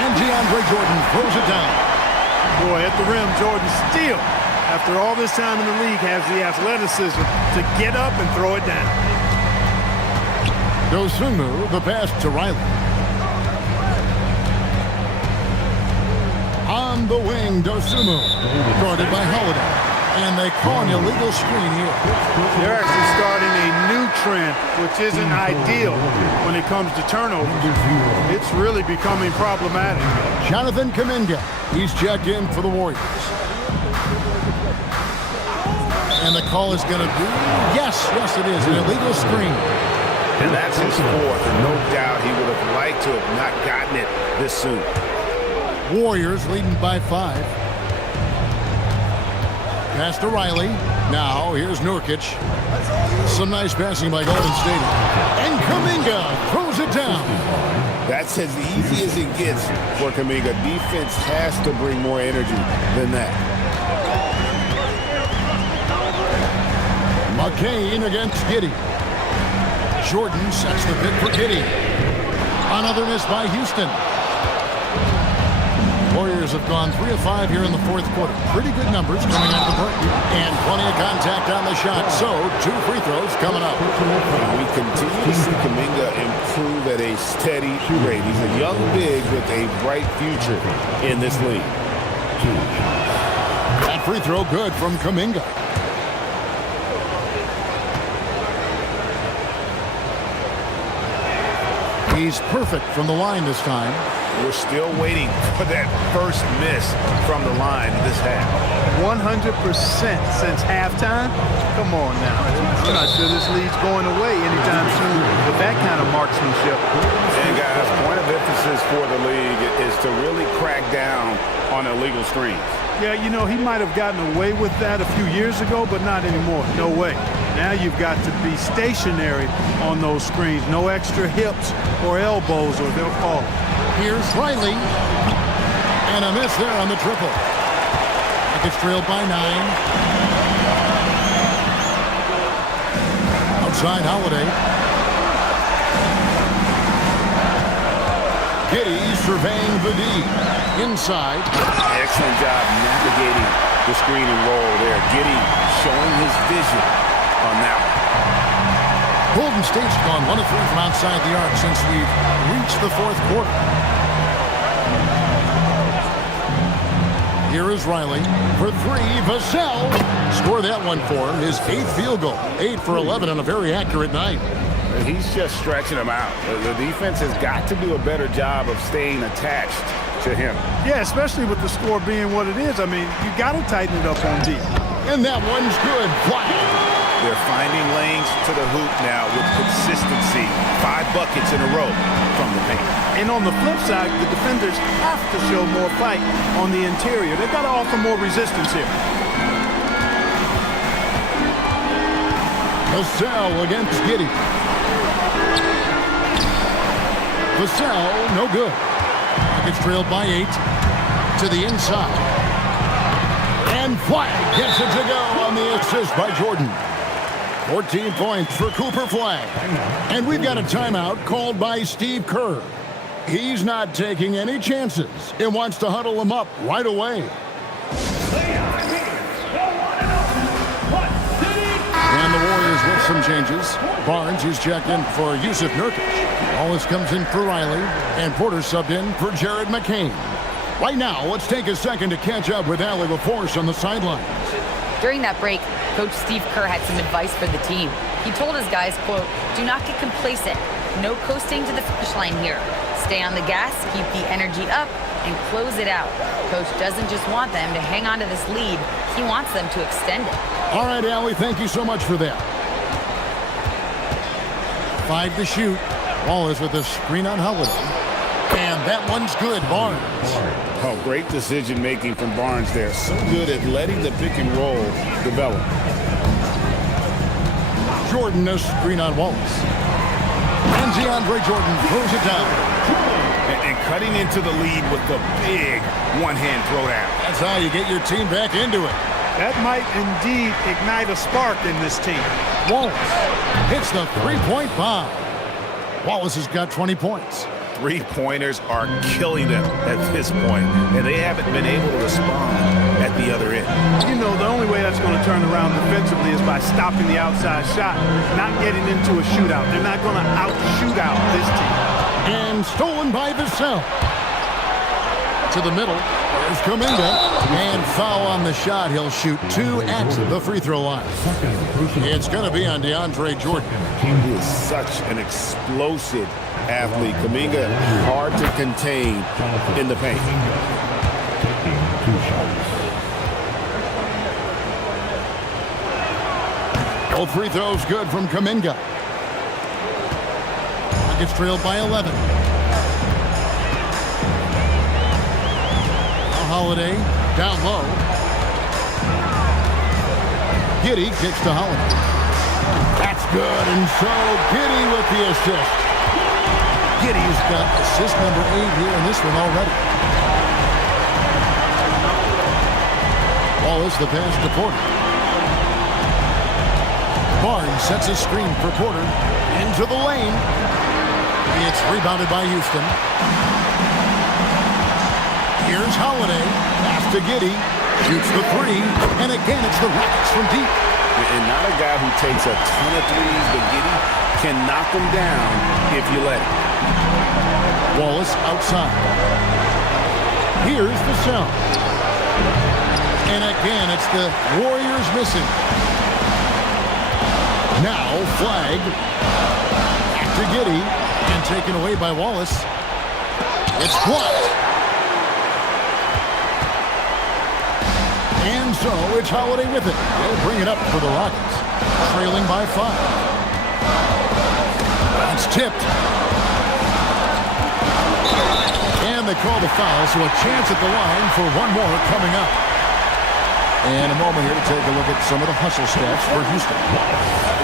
And DeAndre Jordan throws it down. Boy, at the rim, Jordan still, after all this time in the league, has the athleticism to get up and throw it down. Dosunmu, the pass to Riley. On the wing, Dosunmu, guarded by Holiday. And they call an illegal screen here. They're actually starting a new trend, which isn't ideal when it comes to turnovers. It's really becoming problematic. Jonathan Kuminga, he's checked in for the Warriors. And the call is going to be, yes, it is, an illegal screen. And that's his 4th, and no doubt he would have liked to have not gotten it this soon. Warriors leading by 5. Pass to Riley. Now, here's Nurkic. Some nice passing by Golden State. And Kuminga throws it down. That's as easy as it gets for Kuminga. Defense has to bring more energy than that. McCain against Giddey. Jordan sets the pick for Giddey. Another miss by Houston. Warriors have gone 3 of 5 here in the fourth quarter. Pretty good numbers coming out of the break. And plenty of contact on the shot. So 2 free throws coming up. We continue to see Kuminga improve at a steady rate. He's a young big with a bright future in this league. That free throw good from Kuminga. He's perfect from the line this time. We're still waiting for that first miss from the line this half. 100% since halftime? Come on now. I'm not sure this lead's going away anytime soon with that kind of marksmanship. And guys, point of emphasis for the league is to really crack down on illegal screens. Yeah, you know, he might have gotten away with that a few years ago, but not anymore. No way. Now you've got to be stationary on those screens. No extra hips or elbows, or they'll call it. Here's Riley. And a miss there on the triple. It's trailed by 9. Outside Holiday. Giddey surveying the D. Inside. Excellent job navigating the screen and roll there. Giddey showing his vision on that one. Golden State's gone 1 of 3 from outside the arc since we've reached the fourth quarter. Here is Riley for 3. Vassell score that one for him. His 8th field goal. 8 for 11 on a very accurate night. He's just stretching them out. The defense has got to do a better job of staying attached to him. Yeah, especially with the score being what it is. I mean, you got to tighten it up on D. And that one's good. Flat. They're finding lanes to the hoop now with consistency. 5 buckets in a row from the paint. And on the flip side, the defenders have to show more fight on the interior. They've got to offer more resistance here. Vassell against Giddey. Vassell, no good. Gets trailed by 8 to the inside. And Flag gets it to go on the assist by Jordan. 14 points for Cooper Flag. And we've got a timeout called by Steve Kerr. He's not taking any chances and wants to huddle them up right away. And the Warriors with some changes. Barnes is checked in for Yusuf Nurkic. Wallace comes in for Riley, and Porter subbed in for Jared McCain. Right now, let's take a second to catch up with Allie LaForce on the sidelines. During that break, Coach Steve Kerr had some advice for the team. He told his guys, quote, "Do not get complacent. No coasting to the finish line here. Stay on the gas, keep the energy up, and close it out." Coach doesn't just want them to hang on to this lead. He wants them to extend it. All right, Allie, thank you so much for that. 5 to shoot. Wallace with a screen on Holiday. And that one's good, Barnes. Oh, great decision-making from Barnes there. So good at letting the pick and roll develop. Jordan, a screen on Wallace. And DeAndre Jordan throws it down. And cutting into the lead with the big one-hand throwdown. That's how you get your team back into it. That might indeed ignite a spark in this team. Wallace hits the three-point bomb. Wallace has got 20 points. Three-pointers are killing them at this point, and they haven't been able to respond at the other end. You know, the only way that's going to turn around defensively is by stopping the outside shot, not getting into a shootout. They're not going to out-shoot out this team. And stolen by Vassell. To the middle. There's Kuminga. And foul on the shot. He'll shoot 2 at the free throw line. It's going to be on DeAndre Jordan. He is such an explosive athlete. Kuminga hard to contain in the paint. Both free throws good from Kuminga. Gets trailed by 11. Holiday down low. Giddey kicks to Holiday. That's good, and so Giddey with the assist. Giddey's got assist number 8 here in this one already. Wallace the pass to Porter. Barnes sets a screen for Porter into the lane. It's rebounded by Houston. Here's Holiday. Pass to Giddey. Shoots the three. And again, it's the Rockets from deep. And not a guy who takes a ton of threes, but Giddey can knock them down if you let him. Wallace outside. Here's Vassell. And again, it's the Warriors missing. Now, flag. Back to Giddey. And taken away by Wallace. It's blocked. And so it's Holiday with it. They'll bring it up for the Rockets. Trailing by 5. It's tipped. And they call the foul, so a chance at the line for one more coming up. And a moment here to take a look at some of the hustle stats for Houston.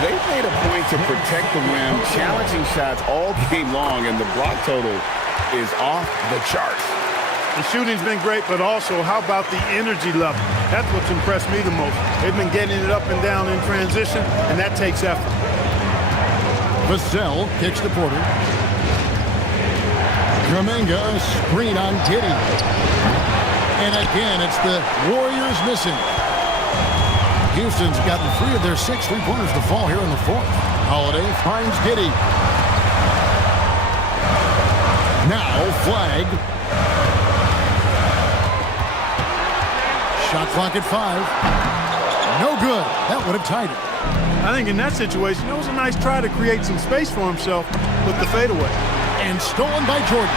They've made a point to protect the rim, challenging shots all game long, and the block total is off the charts. The shooting's been great, but also how about the energy level? That's what's impressed me the most. They've been getting it up and down in transition, and that takes effort. Vassell kicks to Porter. Kuminga, screen on Giddey. And again, it's the Warriors missing. Houston's gotten 3 of their 6 3-pointers to fall here in the 4th. Holiday finds Giddey. Now, flag. Shot clock at 5. No good. That would have tied it. I think in that situation, it was a nice try to create some space for himself with the fadeaway. And stolen by Jordan.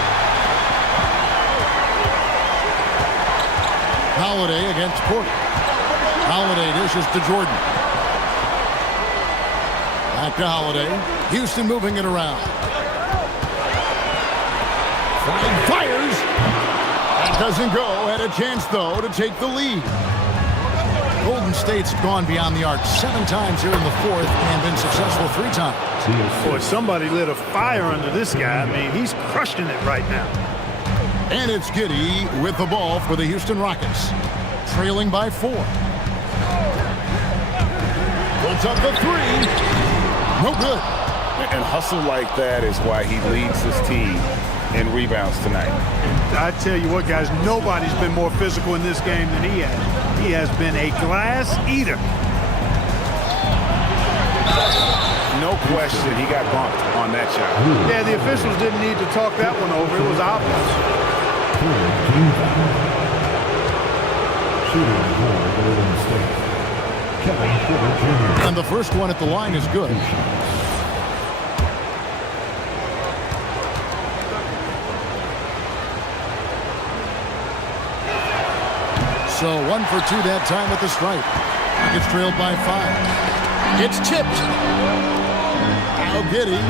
Holiday against Porter. Holiday dishes to Jordan. Back to Holiday. Houston moving it around. Fires. That doesn't go. Had a chance, though, to take the lead. Golden State's gone beyond the arc 7 times here in the 4th and been successful 3 times. Boy, somebody lit a fire under this guy. I mean, he's crushing it right now. And it's Giddey with the ball for the Houston Rockets. Trailing by 4. Puts up the 3. No good. And hustle like that is why he leads his team in rebounds tonight. I tell you what, guys, nobody's been more physical in this game than he has. He has been a glass eater. No question, he got bumped on that shot. Yeah, the officials didn't need to talk that one over. It was obvious. And the first one at the line is good. So 1 for 2 that time at the stripe. It's trailed by 5. It's tipped. Now Giddey.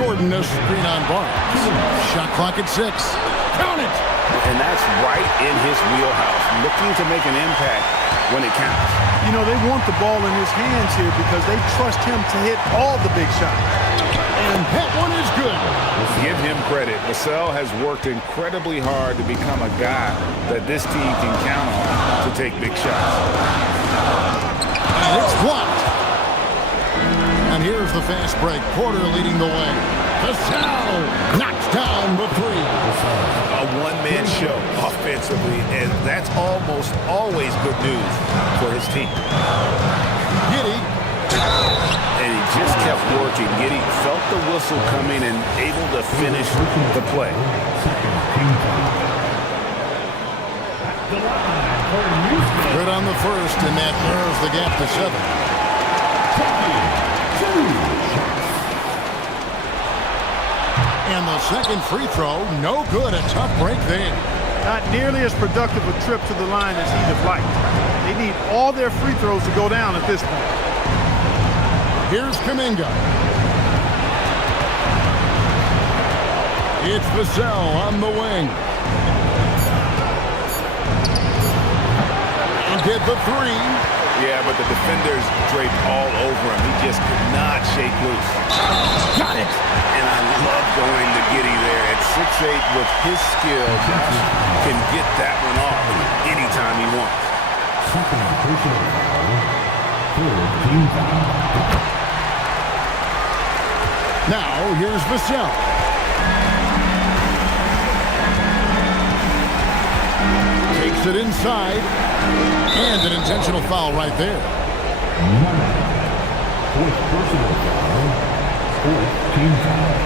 Jordan, a screen on Barnes. Shot clock at 6. Count it. And that's right in his wheelhouse, looking to make an impact when it counts. You know, they want the ball in his hands here because they trust him to hit all the big shots. And that one is good. Give him credit. Vassell has worked incredibly hard to become a guy that this team can count on to take big shots. And it's blocked. And here's the fast break. Porter leading the way. Vassell knocks down the 3. A one-man show offensively, and that's almost always good news for his team. Giddey. And he just kept working. Giddey felt the whistle coming and able to finish the play. Good on the first, and that narrows the gap to 7. And the second free throw, no good. A tough break there. Not nearly as productive a trip to the line as he'd have liked. They need all their free throws to go down at this point. Here's Kuminga. It's Vassell on the wing. And did the 3. Yeah, but the defenders draped all over him. He just could not shake loose. Got it. And I love going to Giddey there. At 6'8", with his skill, can get that one off anytime he wants. Now, here's Vassell. Takes it inside. And an intentional foul right there. Fourth personal foul. Fourth team foul.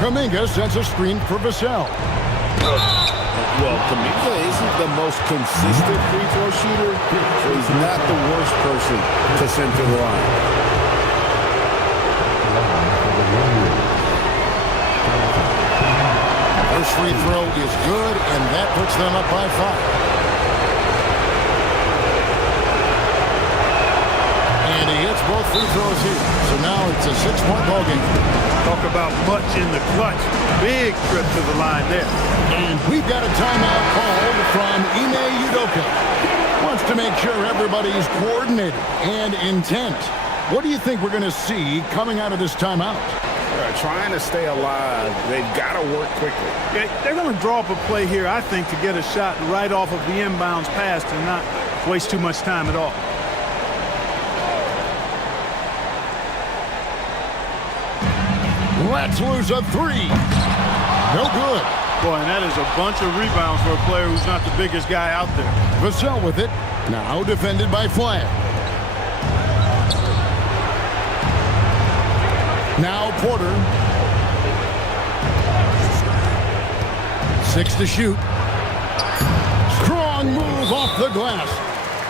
Kuminga sets a screen for Vassell. Well, Kuminga isn't the most consistent free throw shooter, so he's not the worst person to send to the line. First free throw is good, and that puts them up by 5. And he hits both free throws here. So now it's a 6-point ball game. Talk about much in the clutch. Big trip to the line there. And we've got a timeout called from Ime Udoka. Wants to make sure everybody's coordinated and intent. What do you think we're going to see coming out of this timeout? Trying to stay alive. They've got to work quickly. Yeah, they're going to draw up a play here, I think, to get a shot right off of the inbounds pass and not waste too much time at all. Let's lose a 3. No good. Boy, and that is a bunch of rebounds for a player who's not the biggest guy out there. Vassell with it. Now defended by Flag. Now Porter. 6 to shoot. Strong move off the glass.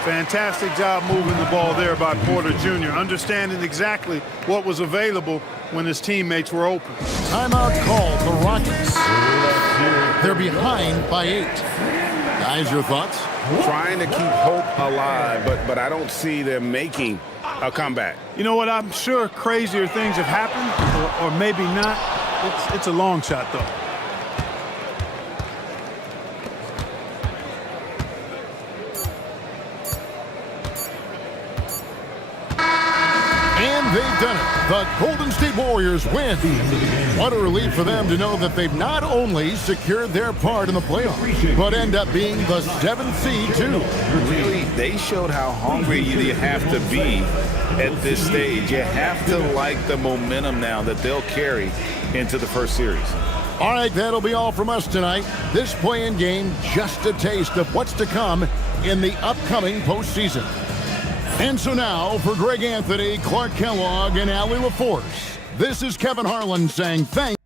Fantastic job moving the ball there by Porter Jr., understanding exactly what was available when his teammates were open. Timeout called the Rockets. They're behind by 8. Guys, your thoughts? Trying to keep hope alive, but I don't see them making a comeback. You know what? I'm sure crazier things have happened, or maybe not. It's a long shot, though. And they've done it. The Golden State Warriors win. What a relief for them to know that they've not only secured their part in the playoffs, but end up being the 7th seed, too. Really, they showed how hungry you have to be at this stage. You have to like the momentum now that they'll carry into the first series. All right, that'll be all from us tonight. This play-in game, just a taste of what's to come in the upcoming postseason. And so now, for Greg Anthony, Clark Kellogg, and Allie LaForce, this is Kevin Harlan saying thanks.